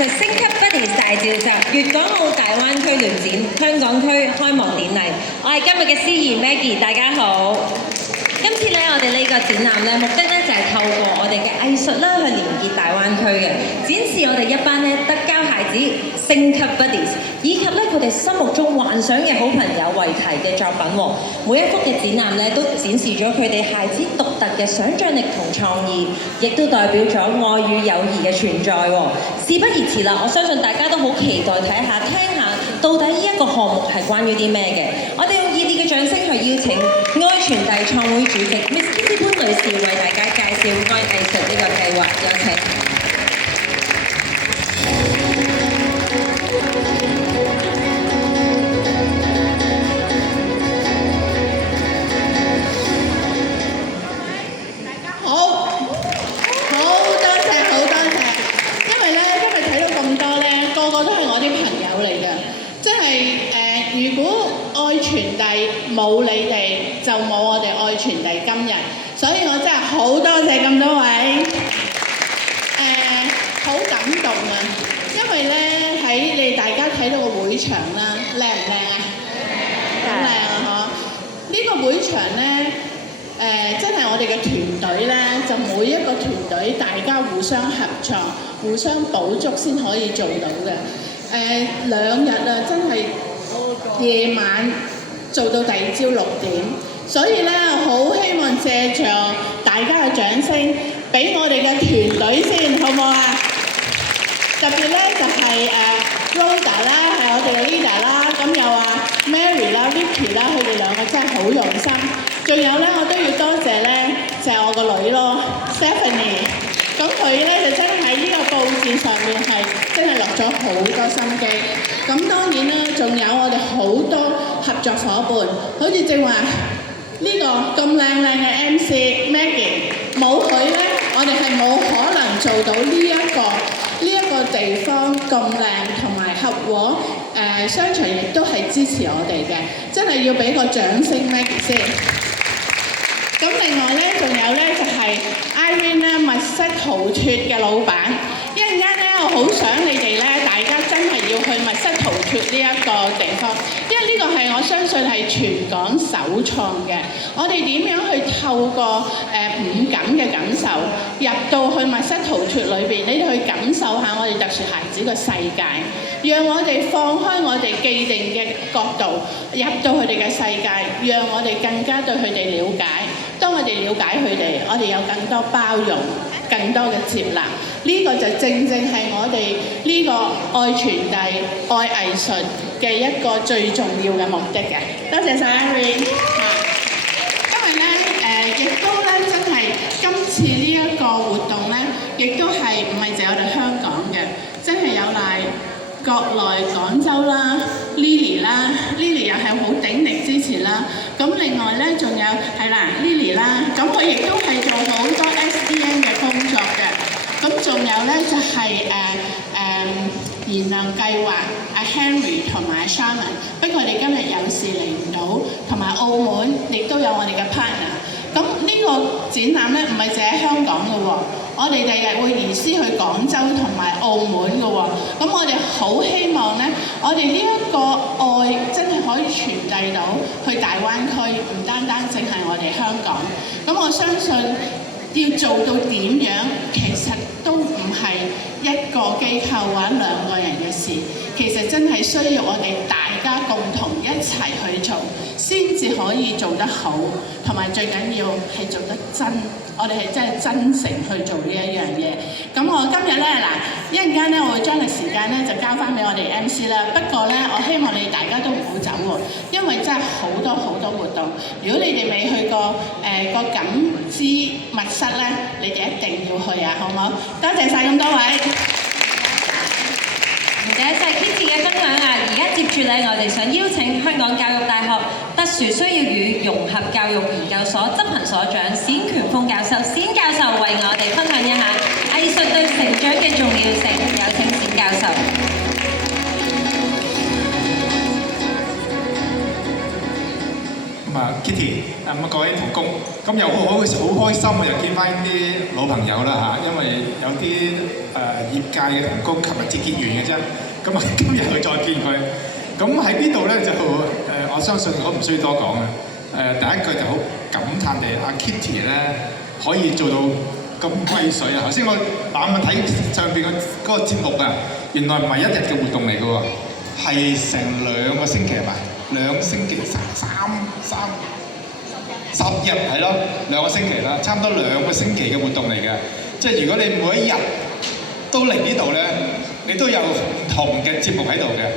術升級 Buddies 大召集粵港澳大灣區聯展香港區開幕典禮。我係今日嘅司儀 Maggie， 大家好。今次咧，我哋呢個展覽咧，目的咧就係透過我哋嘅藝術啦，去連結大灣區嘅，展示我哋一班咧德交孩子升級 Buddies， 以及咧佢哋心目中幻想嘅好朋友為題嘅作品喎。每一幅嘅展覽咧，都展示咗佢哋孩子獨特嘅想像力同創意，亦都代表咗愛與友誼嘅存在喎。事不宜遲啦，我相信大家都好期待睇下、聽下，到底呢一個項目係關於啲咩嘅。我哋用熱烈嘅掌聲去邀請愛傳遞創會主席 Miss Kitty 潘女士為大家介紹愛藝術呢個計劃，有請。冇你哋就冇我哋愛傳遞今日，所以我真係好多謝咁多位，好感動啊！因為咧喺你哋大家睇到個會場啦，靚唔靚啊？好靚啊！嗬！呢個會場咧，真係我哋嘅團隊咧，就每一個團隊大家互相合作、互相補足先可以做到嘅。2日啊，真係夜晚。做到第二朝6點，所以咧好希望借助大家嘅掌聲，俾我哋嘅團隊先，好唔好啊？特別咧就係Rhoda 啦，係我哋嘅 leader 啦，咁又Mary 啦、Vicky 啦，佢哋兩個真係好用心。仲有咧，我都要多謝咧，就係我個女咯 ，Stephanie。咁佢咧就真係喺呢個佈置上面係真係落咗好多心機。咁當然啦，仲有我哋好多合作伙伴，好似正話呢個咁靚嘅 MC Maggie， 冇佢咧，我哋係冇可能做到呢一個地方咁靚，同埋合和商場亦都係支持我哋嘅，真係要俾個掌聲 Maggie 先。咁另外咧，仲有咧就係 Irene 咧密室逃脫嘅老闆。一陣間咧，我好想你哋咧，大家真係要去密室逃脫呢一個地方，因為呢個係我相信係全港首創嘅。我哋點樣去透過五感嘅感受入到去密室逃脫裏邊，你哋去感受下我哋特殊孩子嘅世界，讓我哋放開我哋既定嘅角度，入到佢哋嘅世界，讓我哋更加對佢哋了解。當我哋了解佢哋，我哋有更多包容，更多嘅接納。呢個就正正係我哋呢個愛傳遞、愛藝術嘅一個最重要嘅目的嘅。多謝晒 Irene。因為咧亦都咧真係今次呢一個活動咧，亦都係唔係淨係我哋香港嘅，真係有賴國內廣州啦 ，Lily 啦 ，Lily 又係好鼎力支持啦。咁另外咧，仲有係啦 Lily 啦，咁佢亦都係做好多 SDN 嘅工作嘅。咁仲有咧就係燃亮計劃阿 Henry 同埋 Shannon， 不過你今日有事嚟唔到，同埋澳門亦都有我哋嘅 partner。咁呢個展覽咧唔係淨喺香港嘅喎，我哋第日會移師去廣州同埋澳門嘅喎。咁我哋好希望咧，我哋呢一個愛真係可以傳遞到去大灣區，唔單單淨係我哋香港。咁我相信要做到點樣，其實都唔係一個機構或者2個人嘅事，其實真係需要我哋大家共同一齊去做，先至可以做得好，同埋最緊要係做得真，我哋係真係真誠去做呢一樣嘢。咁我今日咧一陣間咧，我會將個時間咧就交翻俾我哋 MC 啦。不過咧，我希望你大家都唔好走喎，因為真係好多活動。如果你哋未去過個感知密室咧，你哋一定要去啊，好唔好？多謝晒咁多位。唔該晒 Kitty 嘅分享啊！而家接住咧，我哋想邀請香港教育大學特殊需要與融合教育研究所執行所長冼權鋒教授，冼教授為我哋分享一下藝術對成長嘅重要性。有請冼教授。Kitty， 各位同工，咁又好開心，又見翻啲老朋友啦嚇，因為有啲業界嘅同工，琴日至見完嘅啫。咁啊，今日去再見佢。咁喺呢度咧就我相信我唔需要多講嘅。第一句就好感嘆地，阿 Kitty 咧可以做到咁威水啊！頭先我晚晚睇上邊嗰個節目啊，原來唔係一日嘅活動嚟嘅喎，係成2個星期係咪？2星期10日係咯，2個星期啦，差唔多2個星期嘅活動嚟嘅。即係如果你每一日都嚟呢度咧，你都有唔同嘅節目喺度嘅。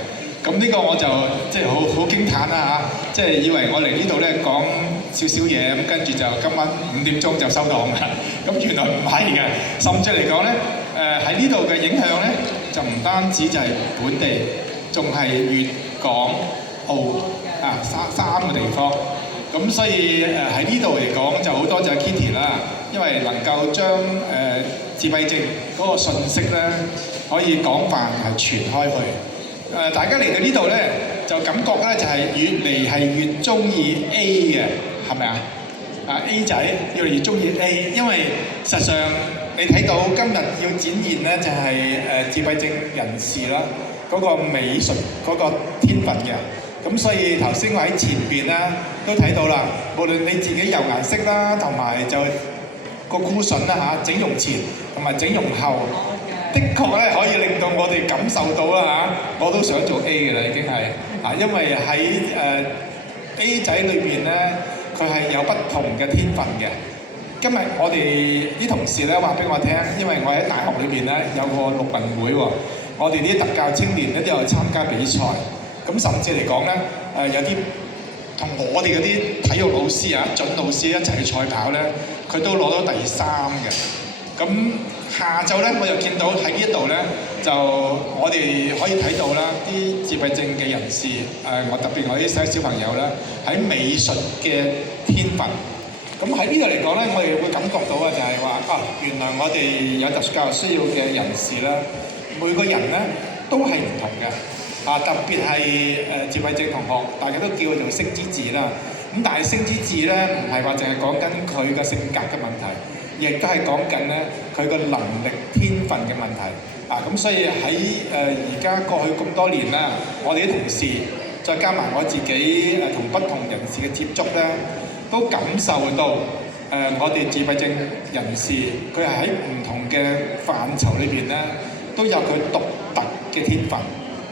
咁呢個我就即係好驚歎啦嚇！即係以為我嚟呢度咧講少少嘢，咁跟住就今晚5點鐘就收檔啦。咁原來唔係嘅，甚至嚟講咧，喺呢度嘅影響咧，就唔單止就係本地，仲係粵港澳啊三個地方。咁所以喺呢度嚟講就好多謝 Kitty 啦，因為能夠將自閉症嗰個信息咧可以廣泛係傳開去。大家嚟到呢度咧，就感覺咧就係越嚟係越中意 A 嘅，係咪啊？A 仔越嚟越中意 A， 因為實上你睇到今日要展現咧就係自閉症人士啦，嗰個美術嗰個天分嘅。咁所以頭先我喺前邊啦都睇到啦，無論你自己油顏色啦，同埋就個箍筍啦嚇，整容前同埋整容後。的確咧可以令到我哋感受到啦嚇，我都想做 A 嘅啦，已經係啊，因為喺A 仔裏邊咧，佢係有不同嘅天分嘅。今日我哋啲同事咧話俾我聽，因為我喺大學裏邊咧有個陸運會喎，我哋啲特教青年咧都有參加比賽，咁甚至嚟講咧有啲同我哋嗰啲體育老師啊、準老師一齊去賽跑咧，佢都攞到第3嘅。咁下晝咧，我又見到喺呢度咧，就我哋可以睇到啦，啲自閉症嘅人士，我特別我啲小朋友啦，喺美術嘅天分。咁喺呢度嚟講咧，我哋會感覺到啊，就係話原來我哋有特殊教育需要嘅人士啦，每個人咧都係唔同嘅。特別係自閉症同學，大家都叫佢做星之智啦。咁但係星之智咧，唔係話淨係講緊佢嘅性格嘅問題。亦都係講緊咧佢個能力天分嘅問題咁所以喺而家過去咁多年啦，我哋啲同事再加埋我自己同不同人士嘅接觸咧，都感受到我哋自閉症人士佢係喺唔同嘅範疇裏邊咧，都有佢獨特嘅天分。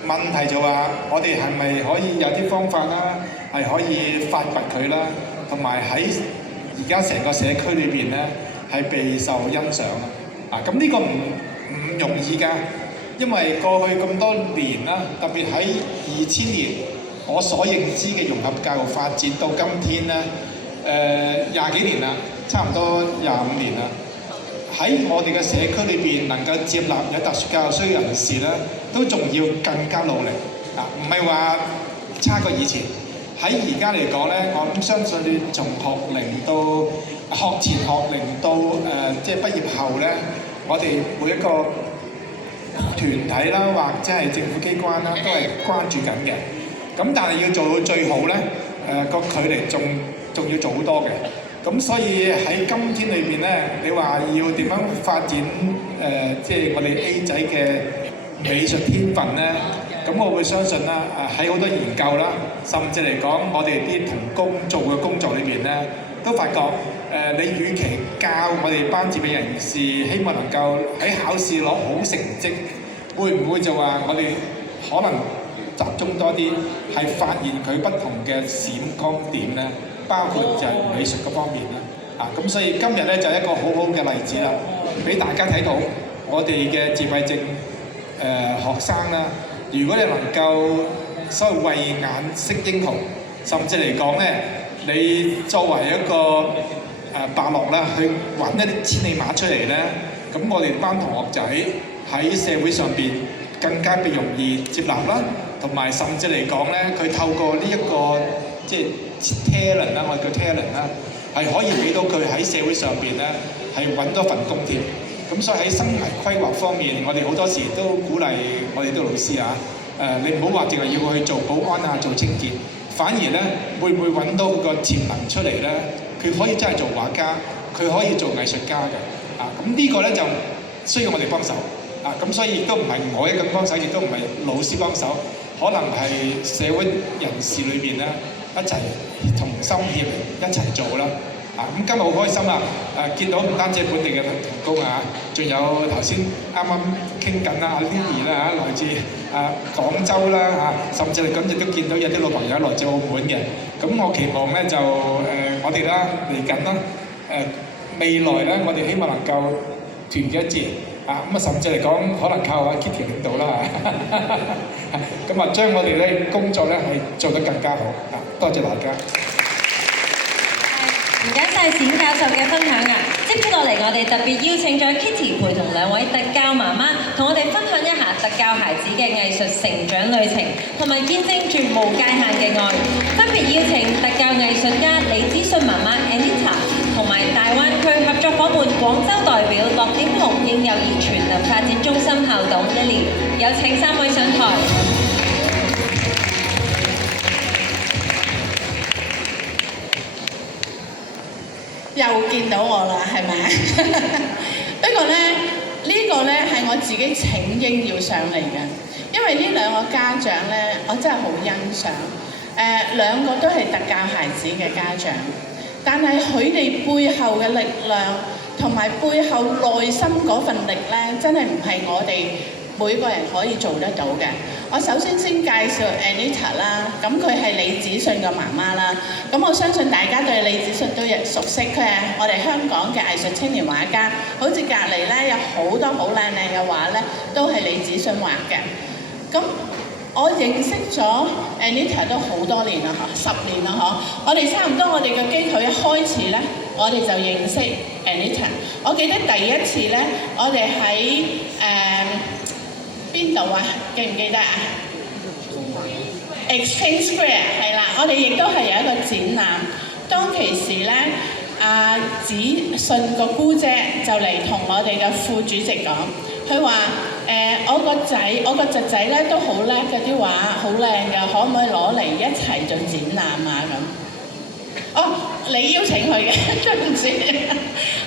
問題就話我哋係咪可以有啲方法啦，係可以發掘佢啦，同埋喺而家成個社區裏邊咧，係備受欣賞啦！咁呢個唔容易㗎，因為過去咁多年啦，特別喺2000年，我所認知嘅融合教育發展到今天咧，20幾年啦，差唔多25年啦。喺我哋嘅社區裏邊，能夠接納有特殊教育需要人士咧，都仲要更加努力唔係話差過以前。喺而家嚟講咧，我諗相信你從學齡到學前學齡到即係畢業後咧，我哋每一個團體啦，或者係政府機關啦，都係關注緊嘅。咁但係要做到最好咧，個距離仲要做好多嘅。咁所以喺今天裏邊咧，你話要點樣發展即係我哋 A 仔嘅美術天分咧？咁我會相信啦，喺好多研究啦，甚至嚟講，我哋啲同工做嘅工作裏邊咧，都發覺你與其教我哋班自閉人士，希望能夠喺考試攞好成績，會唔會就話我哋可能集中多啲，係發現佢不同嘅閃光點咧，包括就係美術嗰方面啦。咁所以今日咧就係一個好好嘅例子啦，俾大家睇到我哋嘅自閉症學生啦。如果你能夠所謂慧眼識英雄，甚至嚟講咧，你作為一個伯樂啦，去揾一啲千里馬出嚟咧，咁我哋班同學仔喺社會上邊更加被容易接納啦，同埋甚至嚟講咧，佢透過呢一個即係 talent 啦，我哋叫 talent 啦，係可以俾到佢喺社會上邊咧係揾多份工添。咁所以喺生涯規劃方面，我哋好多時都鼓勵我哋啲老師你唔好話淨係要去做保安啊、做清潔，反而咧會唔會揾到個潛能出嚟咧？佢可以真係做畫家，佢可以做藝術家嘅咁呢個咧就需要我哋幫手咁所以亦都唔係我一個人幫手，亦都唔係老師幫手，可能係社會人士裏邊咧一齊同心協力一齊做啦。咁今日好開心啦！見到唔單止本地嘅同工仲有頭先啱啱傾緊啦，阿 Lily 啦來自廣州啦甚至係咁亦都見到有啲老朋友來自澳門嘅。咁我期望咧就我哋啦嚟緊啦未來咧，我哋希望能夠團結一致咁甚至嚟講，可能靠阿 Kitty 領導啦咁將我哋咧工作咧係做得更加好多謝大家。唔該晒冼教授嘅分享接住落嚟，我哋特別邀請咗 Kitty 陪同2位特教媽媽，同我哋分享一下特教孩子嘅藝術成長旅程，同埋見證住無界限嘅愛。分別邀請特教藝術家李子信媽媽 Anita， 同埋大灣區合作伙伴廣州代表樂點紅嬰幼兒全能發展中心校董 Lily， 有請3位上台。又見到我啦，係咪？不過咧，呢個咧係我自己請纓要上嚟嘅，因為呢2個家長咧，我真係好欣賞。2個都係特教孩子嘅家長，但係佢哋背後嘅力量同埋背後內心嗰份力咧，真係唔係我哋每個人可以做得到嘅。我首先介紹 Anita 啦，咁佢係李子信嘅媽媽啦。咁我相信大家對李子信都熟悉，佢係我哋香港嘅藝術青年畫家。好似隔離咧有好多好靚靚嘅畫咧，都係李子信畫嘅。咁我認識咗 Anita 都好多年啦，10年啦我哋差唔多，我哋嘅機構一開始咧，我哋就認識 Anita。我記得第一次咧，我哋喺邊度記唔記得Exchange Square 係啦，我哋亦都係有一個展覽。當其時咧，子信個姑姐就嚟同我哋嘅副主席講，佢話我個侄仔咧都好叻嘅，啲畫好靚嘅，可唔可以攞嚟一齊做展覽咁？你邀請佢嘅，對唔住，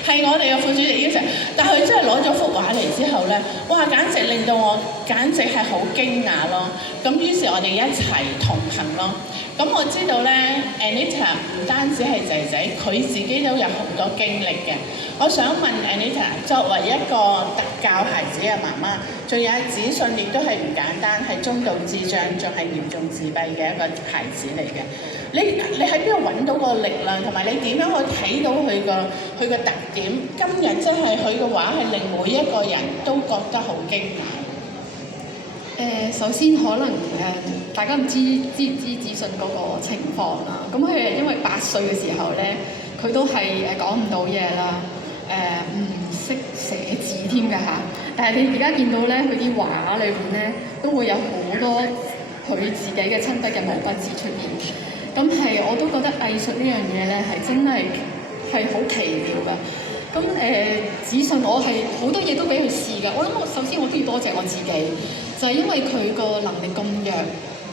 係我哋嘅副主席邀請。但佢真係攞咗幅畫嚟之後咧，哇！簡直令到我簡直係好驚訝咯。咁於是我哋一齊同行咯。咁我知道咧 ，Anita 唔單止係仔仔，佢自己都有好多經歷嘅。我想問 Anita， 作為一個特教孩子嘅媽媽，仲有子信亦都係唔簡單，係中度智障，仲係嚴重自閉嘅一個孩子嚟嘅。你喺邊度揾到個力量，同埋你點樣去睇到佢個特點？今日真係佢嘅畫係令每一個人都覺得好驚訝。首先可能大家知唔知子信嗰個情況啦？咁佢係因為8歲嘅時候咧，佢都係講唔到嘢啦，唔識寫字添㗎嚇。但係你而家見到咧，佢啲畫裏邊咧都會有好多佢自己嘅親筆嘅毛筆字出現。咁係我都覺得藝術呢樣嘢咧係真係好奇妙㗎。咁子信我係好多嘢都俾佢試㗎。我諗首先我都要多謝我自己，就係因為佢個能力咁弱，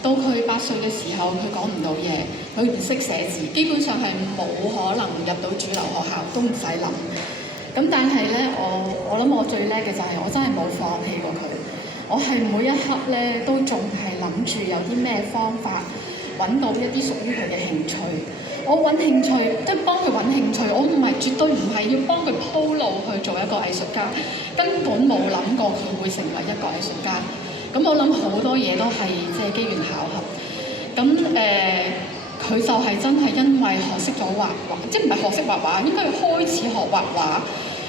到佢8歲嘅時候佢講唔到嘢，佢唔識寫字，基本上係冇可能入到主流學校，都唔使諗。咁但係咧，我諗我最叻嘅就係我真係冇放棄過佢，我係每一刻咧都仲係諗住有啲咩方法揾到一啲屬於佢嘅興趣。我揾興趣，即係幫佢揾興趣。我絕對唔係要幫佢鋪路去做一個藝術家，根本冇諗過佢會成為一個藝術家。咁我諗好多嘢都係即係機緣巧合。咁佢就係真係因為學識咗畫畫，即係唔係學識畫畫，應該要開始學畫畫。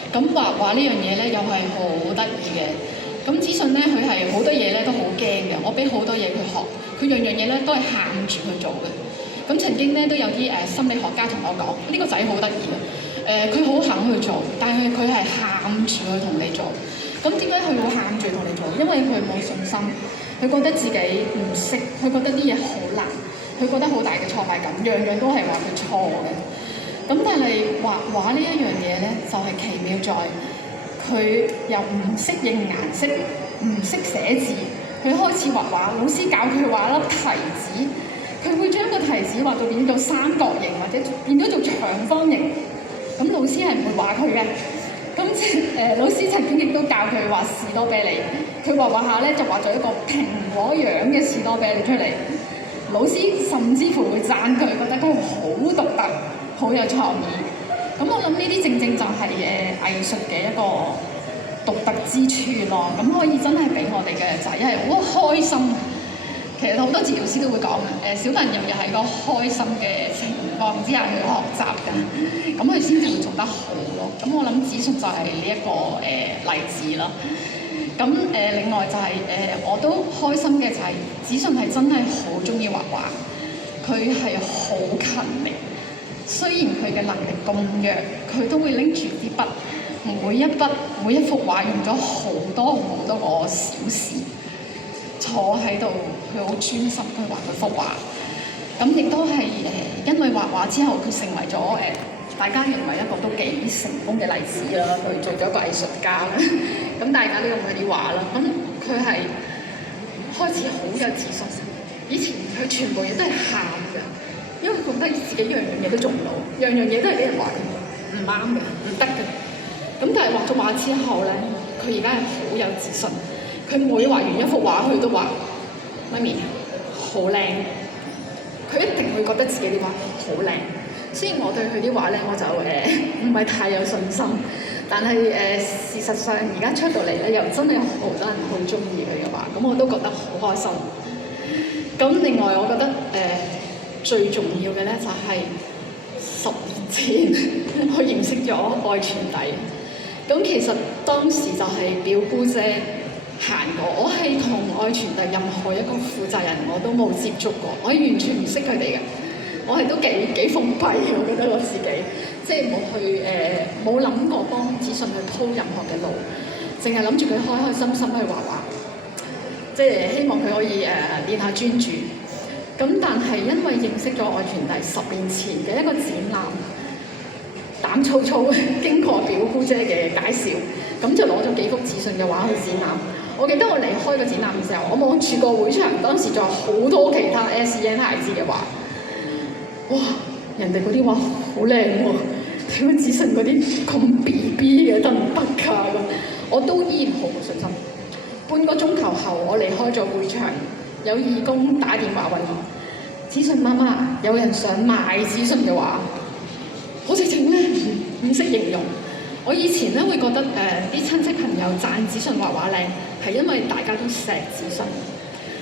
咁畫畫呢樣嘢咧又係好得意嘅。咁子信咧，佢係好多嘢咧都好驚嘅。我俾好多嘢佢學，佢樣樣嘢咧都係喊住去做嘅。咁曾經咧都有啲心理學家同我講，呢個仔好得意嘅，佢好肯去做，但係佢係喊住去同你做。咁點解佢會喊住同你做？因為佢冇信心，佢覺得自己唔識，佢覺得啲嘢好難，佢覺得好大嘅挫敗感，樣樣都係話佢錯嘅。咁但係畫畫呢一樣嘢咧，就係奇妙在佢又唔適應顏色，唔識寫字，佢開始畫畫，老師教佢畫粒提子。佢會將個提子畫到變做三角形，或者變咗做長方形。咁老師係唔會話佢嘅。咁老師曾經亦都教佢畫士多啤梨，佢畫畫下咧就畫咗一個蘋果樣嘅士多啤梨出嚟。老師甚至乎會讚佢，覺得佢好獨特，好有創意。咁我諗呢啲正正就係藝術嘅一個獨特之處咯。咁可以真係俾我哋嘅仔係好開心。其實好多治療師都會講小朋友又係個開心嘅情況之下去學習㗎，咁佢先至會做得好咯。咁我諗子信就係呢一個例子啦。咁另外就係我都開心嘅就係子信係真係好中意畫畫，佢係好勤力。雖然佢嘅能力咁弱，佢都會拎住啲筆，每一幅畫用咗好多個小時，坐喺度，佢好專心去畫佢幅畫。咁亦都係因為畫畫之後，佢成為咗大家認為一個都幾成功嘅例子啦。佢做咗一個藝術家啦。咁大家都用佢啲畫啦。咁佢係開始好有自信。以前佢全部嘢都係喊嘅，因為佢覺得自己樣樣嘢都做唔到，樣樣嘢都係俾人話佢唔啱嘅，唔得嘅。咁但係畫咗畫之後咧，佢而家係好有自信。佢每畫完一幅畫，佢都話：媽咪好靚。佢一定會覺得自己啲畫好靚。雖然我對佢啲畫咧，我就唔係太有信心，但係事實上而家出到嚟咧，又真係好多人好中意佢嘅畫，咁我都覺得好開心。咁另外，我覺得最重要嘅咧就係10年前我認識咗愛傳遞。咁其實當時就係表姑姐行過，我係同愛傳遞任何一個負責人我都冇接觸過，我係完全唔識佢哋嘅，我係都幾封閉，我覺得我自己即係冇去冇諗過幫子信去鋪任何嘅路，淨係諗住佢開開心心去畫畫，即係希望佢可以練下專注。咁但係因為認識咗愛傳遞10年前嘅一個展覽，膽粗粗經過表姑姐嘅介紹，咁就攞咗幾幅子信嘅畫去展覽。我記得我離開個展覽嘅時候，我望住個會場，當時仲有好多其他 SEN 孩子嘅畫。哇！人哋嗰啲畫好靚喎，點解子信嗰啲咁 BB 嘅得唔得㗎？咁我都依然好冇信心。半個鐘頭後，我離開咗會場，有義工打電話揾我：子信媽媽，有人想買子信嘅畫。我直情咧唔識形容。我以前咧會覺得啲親戚朋友讚子信畫畫靚，係因為大家都錫子信。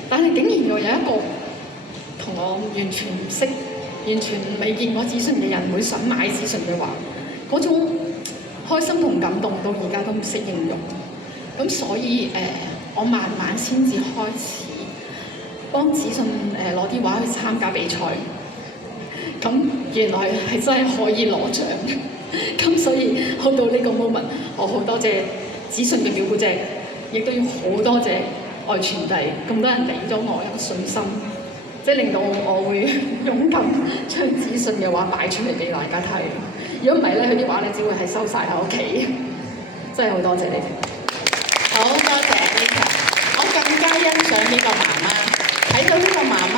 但係竟然又有一個同我完全唔識、完全未見過子信嘅人會想買子信嘅畫，嗰種開心同感動到而家都唔識形容。咁所以我慢慢先至開始幫子信攞啲畫去參加比賽。咁原來係真係可以攞獎。咁所以去到呢個 moment，我好多謝子信嘅表姑姐，亦都要好多謝愛傳遞咁多人俾咗我一個信心，即係令到我會勇敢將子信嘅畫擺出嚟俾大家睇。如果唔係咧，佢啲畫咧只會係收晒喺屋企。真係好多謝你哋。好多謝 Anita， 我更加欣賞呢個媽媽，睇到呢個媽媽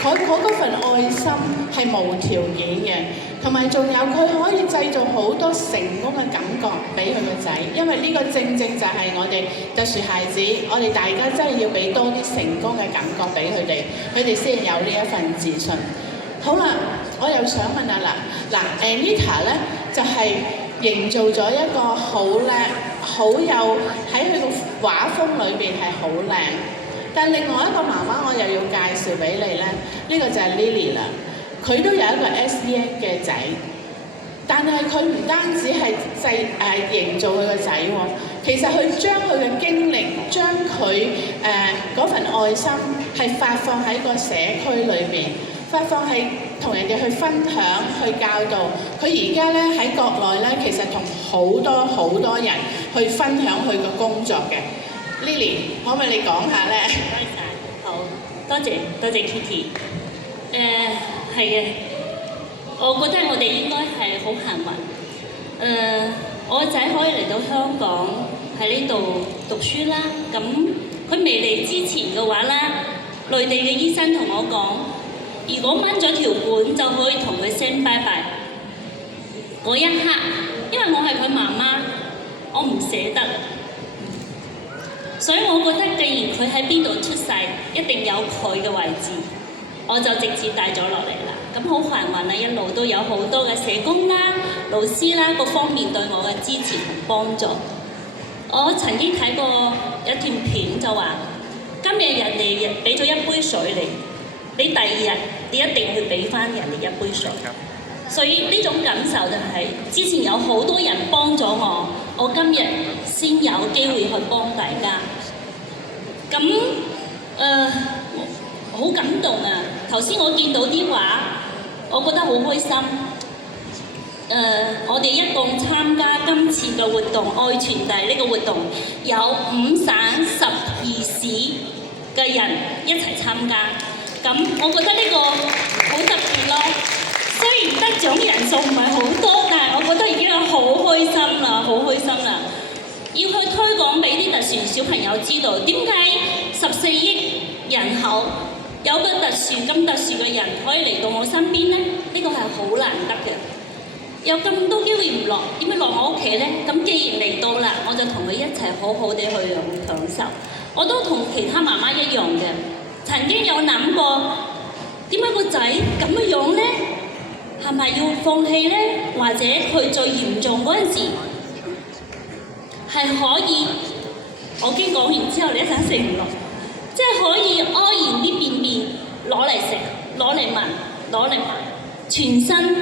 佢嗰份愛心係無條件嘅。同埋仲有佢可以製造好多成功嘅感覺俾佢個仔，因為呢個正正就係我哋特殊孩子，我哋大家真係要俾多啲成功嘅感覺俾佢哋，佢哋先有呢一份自信。好啦，我又想問下Anita 咧就係營造咗一個好叻、好有喺佢個畫風裏邊係好靚，但另外一個媽媽我又要介紹俾你咧，呢個就係 Lily 啦。佢都有一個 SEN 嘅仔，但係佢唔單止係營造佢個仔喎，其實佢將佢嘅經歷，將佢嗰份愛心係發放喺個社區裏邊，發放喺同人哋去分享、去教導。佢而家咧喺國內咧，其實同好多人去分享佢嘅工作嘅。Lily， 可唔可以你講下咧？唔該晒，好多謝 Kitty。係嘅，我覺得我哋應該係好幸運。我個仔可以嚟到香港喺呢度讀書啦。咁佢未嚟之前嘅話咧，內地嘅醫生同我講，如果掹咗條管就可以同佢 say bye bye。嗰一刻，因為我係佢媽媽，我唔捨得。所以我覺得，既然佢喺邊度出世，一定有佢嘅位置，我就直接帶咗落嚟啦。咁好幸運啊，一路都有好多嘅社工啦、老師啦各方面對我嘅支持同幫助。我曾經睇過一段片就話，今日人哋俾咗一杯水你第二日你一定會俾翻人哋一杯水。所以呢種感受就係、之前有好多人幫咗我今日先有機會去幫大家。咁好感動啊！頭先我見到啲畫，我覺得好開心。我哋一共參加今次嘅活動愛傳遞呢個活動，有5省12市嘅人一齊參加。咁我覺得呢個好特別咯。雖然得獎人數唔係好多，但係我覺得已經係好開心啦，好開心啦！要去推廣俾啲特殊小朋友知道，點解14億人口有個咁特殊嘅人可以嚟到我身邊呢？呢個係好難得嘅。有咁多機會唔落，點解落我屋企呢？咁既然嚟到啦，我就同佢一齊好好地去享受。我都同其他媽媽一樣嘅，曾經有諗過點解個仔咁嘅樣呢？係咪要放棄呢？或者佢最嚴重嗰陣時係可以，我經講完之後你一陣食唔落，即係可以屙完啲便便攞嚟食、攞嚟聞、攞嚟全身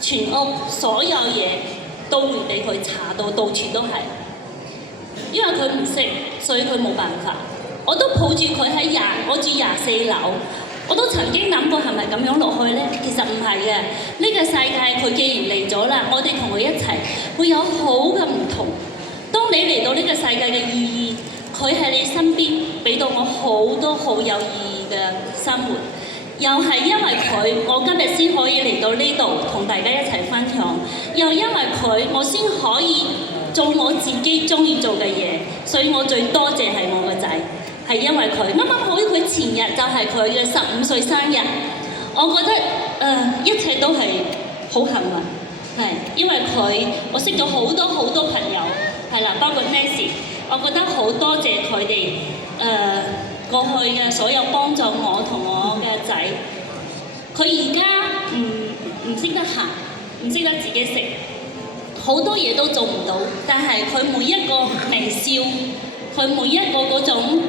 全屋所有嘢都會俾佢查到處都係，因為佢唔識，所以佢冇辦法。我都抱住佢我住24樓。我都曾經諗過係咪咁樣落去呢？其實唔係嘅，呢個世界佢既然嚟咗啦，我哋同佢一齊會有好嘅唔同。當你嚟到呢個世界嘅意義，佢喺你身邊，俾到我好多好有意義嘅生活。又係因為佢，我今日先可以嚟到呢度同大家一齊分享。又因為佢，我先可以做我自己中意做嘅嘢。所以我最多謝係我個仔。係因為佢啱啱好，佢前日就係佢嘅15歲生日，我覺得一切都係好幸運，係因為佢，我識咗好多朋友，係啦，包括 Nancy， 我覺得好多謝佢哋過去嘅所有幫助我同我嘅仔，佢而家唔識得行，唔識得自己食，好多嘢都做唔到，但係佢每一個微笑，佢每一個嗰種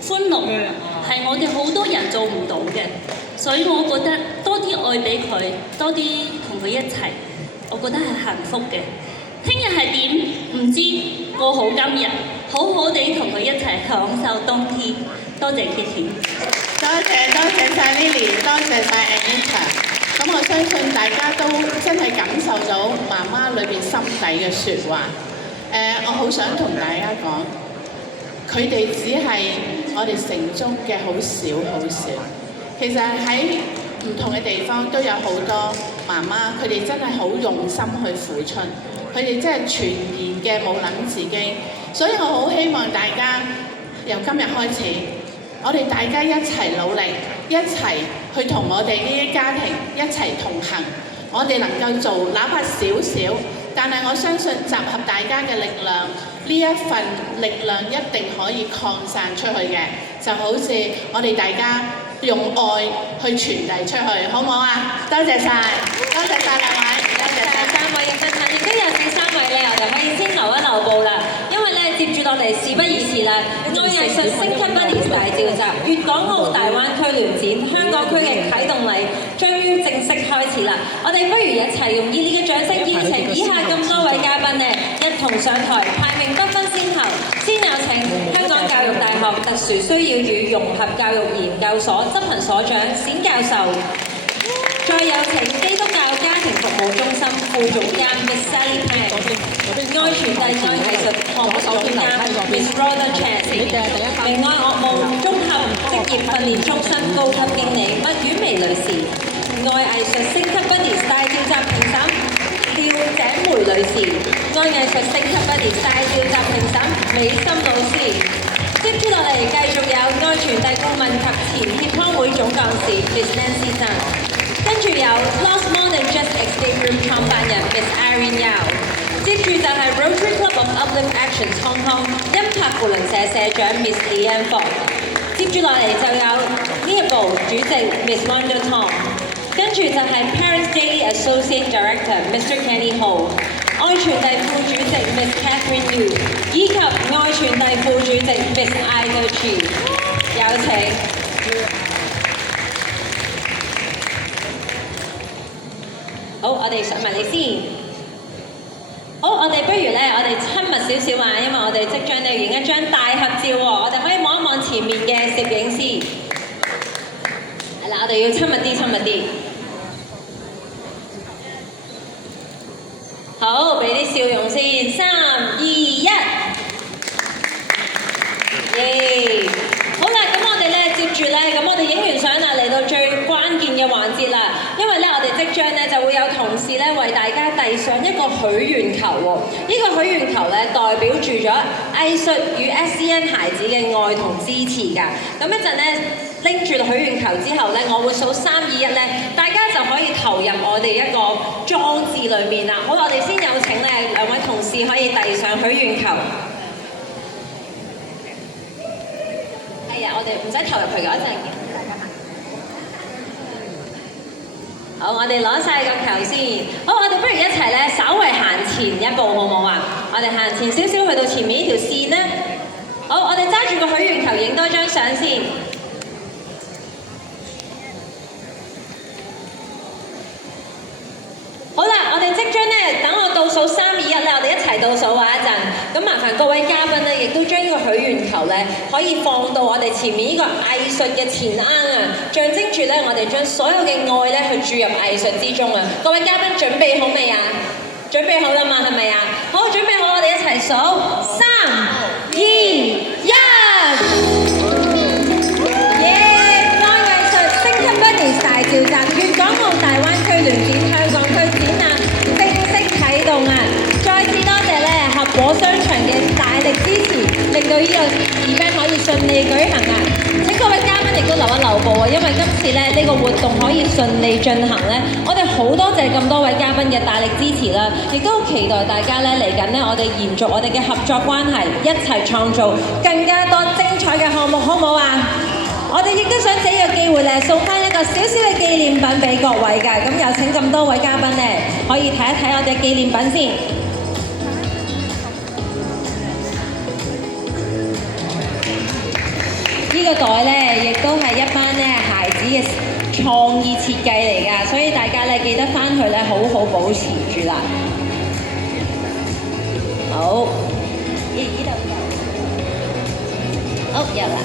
歡樂係我哋好多人做唔到嘅，所以我覺得多啲愛俾佢，多啲同佢一齊，我覺得係幸福嘅。聽日係點唔知，過好今日，好好地同佢一齊享受冬天。多謝 Kitty， 多謝晒 Lily， 多謝晒 Anita。咁我相信大家都真係感受到媽媽裏邊心底嘅説話。我好想同大家講，佢哋只係我哋城中嘅好少好少。其實喺唔同嘅地方都有好多媽媽，佢哋真係好用心去付出，佢哋真係全然嘅冇諗自己。所以我好希望大家由今日開始，我哋大家一齊努力，一齊去同我哋呢啲家庭一齊同行。我哋能夠做哪怕少少，但係我相信集合大家嘅力量，呢一份力量一定可以擴散出去嘅。就好似我哋大家用愛去傳遞出去，好唔好啊？多謝晒，多謝晒兩位，多謝晒3位嘅分享。亦都有第3位咧，我哋可以先留一留步啦，因為咧接住落嚟事不宜遲啦，愛藝術星級 Buddies 大召集粵港澳大灣區聯展香港區嘅啟動禮將於正式開始啦！我哋不如一齊用熱烈嘅掌聲邀請以下咁多位嘉賓咧一同上台，排名不分先後，先有請香港教育大學特殊需要與融合教育研究所執行所長冼教授，再有請基督教家庭服務中心副總監 Miss Sally Pang， 愛傳遞愛藝術項目總監 Miss Rhoda Chan， 明愛樂務綜合職業訓練中心高級經理麥婉薇女士，愛藝術星級 Buddies 大召集評審廖井梅女士，愛藝術星級 Buddies 大召集評審美心老師。接住落嚟繼續有愛傳遞顧問及前協康會總幹事 Miss Nancy Sun， 跟住有 Lost More Than Just Escape Room 創辦人 Miss Irene Yao， 接住就係 Rotary Club of Uplift Actions Hong Kong 音拍扶輪社社長 Miss Leanne Ford。接住落嚟就有呢一部主席 Miss Wanda Tong， 跟住就係 Parents Daily Associate Director Mr. Kenny Ho， 愛傳遞副主席 Miss Catherine Liu， 以及愛傳遞副主席 Miss Ida Chi。有請。好，我哋上埋你先。好，我哋不如咧，我哋親密少少啊，因為我哋即將咧影一張大合照喎，我哋可以望一望前面嘅攝影師。係啦，我哋要親密啲，親密啲。好，俾啲笑容先，3、2、1。耶！好啦，咁我哋咧接住咧，咁我哋影完相啦，嚟到最關鍵嘅環節啦。因為咧，我哋即將咧就會有同事咧為大家遞上一個許願球喎。呢個許願球咧代表住咗藝術與 SEN 孩子嘅愛同支持㗎。咁一陣咧拎住許願球之後咧，我會數3、2、1咧，大家就可以投入我哋一個裝置裏面啦。好，我哋先有請咧兩位同事可以遞上許願球。係啊，我哋唔使投入去㗎，一陣見大家。好，我哋攞晒個球先。好，我哋不如一齊咧，稍微行前一步，好唔好啊？我哋行前少少，去到前面呢條線咧。好，我哋揸住個許願球，影多張相先。好啦，我哋即將咧，等我倒數3、2、1咧，我哋一齊倒數話一陣。咁麻煩各位嘉賓咧，亦都將呢個許願球咧，可以放到我哋前面呢個藝術嘅前啱啊，象徵住咧我哋將所有嘅愛咧去注入藝術之中啊！各位嘉賓準備好未啊？準備好啦嘛，係咪啊？好，準備好，我哋一齊數3、2、1。愛藝術升級Buddies大召集，粵港澳大灣區聯展香港區展覽正式啟動啊！再次多謝咧合和商場嘅大力支持，令到呢個 event 可以順利舉行啊！請各位嘉賓亦都留一留步啊，因為今次咧呢個活動可以順利進行咧，我哋好多謝咁多位嘉賓嘅大力支持啦，亦都期待大家咧嚟緊咧，我哋延續我哋嘅合作關係，一齊創造更加多精彩嘅項目，好唔好啊？我哋亦都想借呢個機會咧，送翻一個小小嘅紀念品俾各位㗎。咁有請咁多位嘉賓咧，可以睇一睇我哋嘅紀念品先。呢個袋咧，亦都係一班咧孩子嘅創意設計嚟㗎，所以大家咧記得翻去咧好好保持住啦。好，呢度好有啦。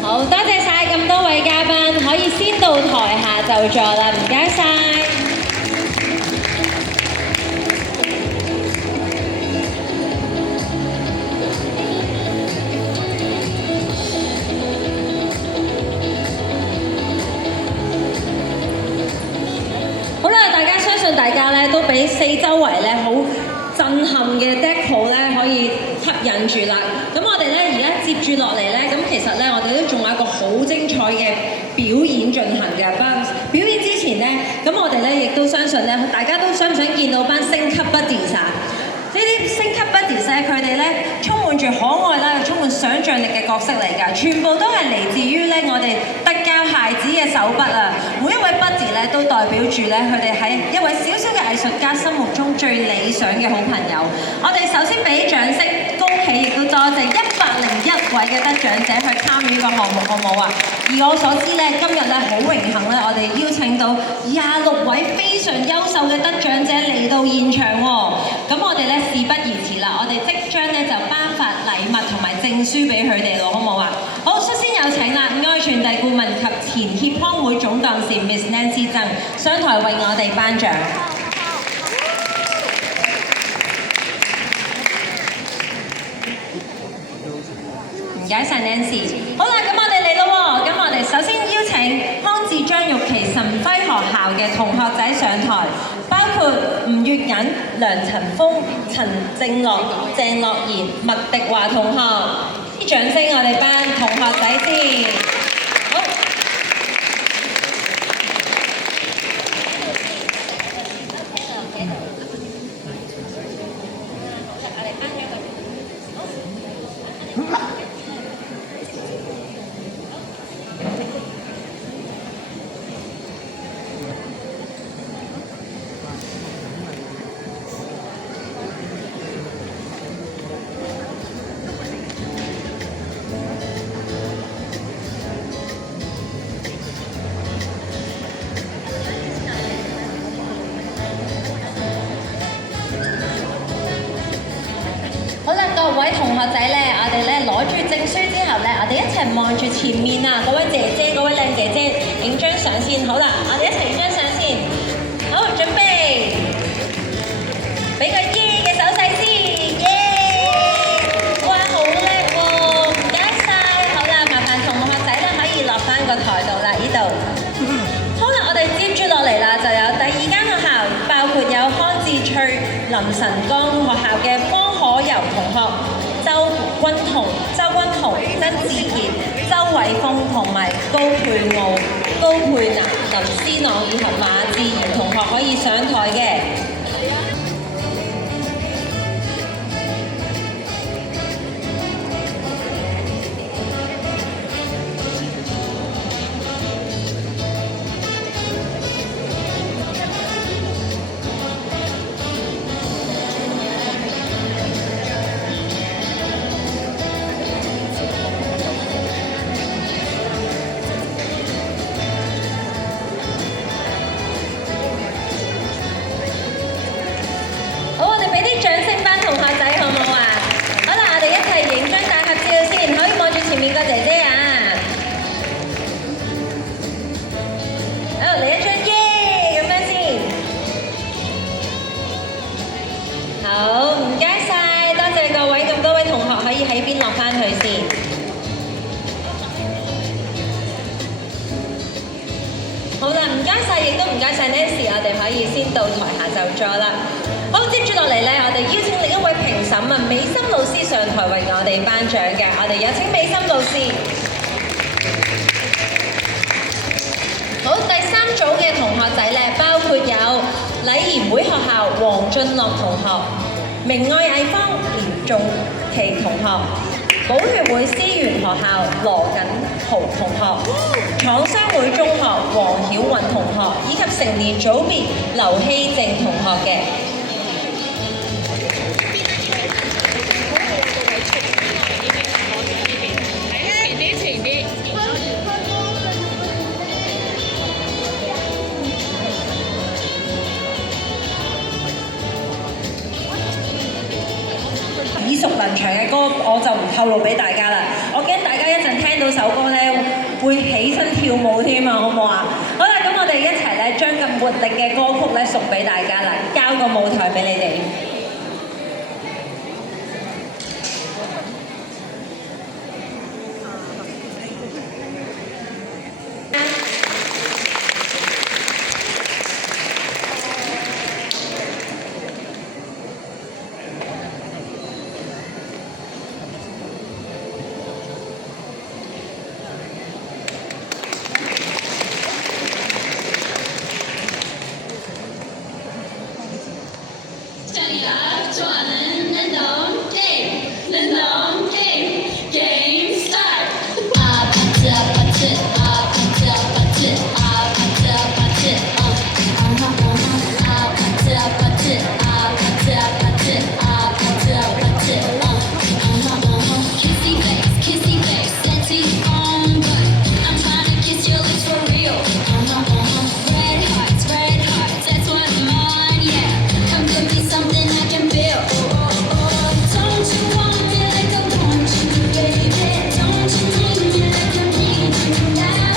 好多謝晒咁多位嘉賓，可以先到台下就座啦，唔該晒。好啦，大家相信大家咧都俾四周圍咧好震撼嘅 deco 咧可以吸引住啦。咁我哋咧而家接住落嚟咧，咁其實咧我哋都仲有一個好精彩嘅表演進行嘅。不過表演之前咧，咁我哋咧亦都相信咧，大家都想唔想見到班星級 Buddies啊？呢啲星級 Buddies咧，佢哋咧充滿住可愛啦，又充滿想像力嘅角色嚟㗎，全部都係嚟自於咧我哋特教孩子嘅手筆啊！每一位 Buddy 咧都代表住咧佢哋喺一位小小嘅藝術家心目中最理想嘅好朋友。我哋首先俾掌聲，恭喜亦都多謝101位嘅得獎者去參與呢個項目，好唔好啊？而我所知咧，今日咧好榮幸咧，我哋邀請到26位非常優秀嘅得獎者嚟到現場喎。咁我哋咧事不宜遲啦，我哋即將咧就頒發禮物同埋證書俾佢哋咯，好唔好啊？好，率先有請啦，愛傳遞顧問及前協康會總幹事 Miss Nancy 曾上台為我哋頒獎。唔該晒 Nancy。好啦，咁我哋嚟咯喎，咁我哋首先邀請康智張玉琪神輝學校嘅同學仔上台，包括吳月銀、梁陳峰、陳正樂、鄭樂賢、麥迪華同學。啲掌聲我哋班同學仔先。好。我哋頒望住前面啊，嗰位姐姐，嗰位靚姐姐影張相先。好啦，我哋一齊影張相先。好，準備，俾個耶嘅手勢先，耶！哇，好叻喎，唔該晒。好啦，麻煩同學仔咧可以落翻個台度啦，呢度。好啦，我哋接住落嚟啦，就有第二間學校，包括有康智翠、林晨江學校嘅方可柔同學、周君彤、曾志傑、周偉峰同埋高佩傲、高佩南、林思朗以及馬志賢同學可以上台嘅。好啦，唔該晒，亦都唔該晒 Nancy， 我哋可以先到台下就座啦。好，接住落嚟咧，我哋邀請另一位評審啊，美心老師上台為我哋頒獎嘅，我哋有請美心老師。好，第三組嘅同學仔咧，包括有禮賢會學校黃俊樂同學、明愛藝坊連仲琪同學、寶血會思源學校羅錦豪同學、廠商會中學黃曉雲同學，以及成年組別劉希靜同學嘅。耳熟能詳嘅歌，我就唔透露俾大家啦。我驚大家一陣聽到首歌咧，會起身跳舞添啊，好唔好啊？好啦，咁我哋一齊咧將咁活力嘅歌曲咧送俾大家啦，交個舞台俾你哋。Don't you dream me like I'm dreaming now?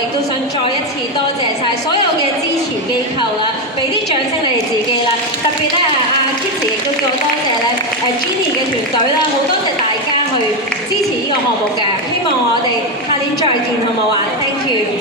亦都想再一次多謝晒所有嘅支持機構啦，俾啲掌聲你哋自己啦。特別咧阿 Kitty 亦都叫我多謝咧Jenny 嘅團隊啦，好多謝大家去支持呢個項目嘅。希望我哋下年再見，好唔好啊？Thank you。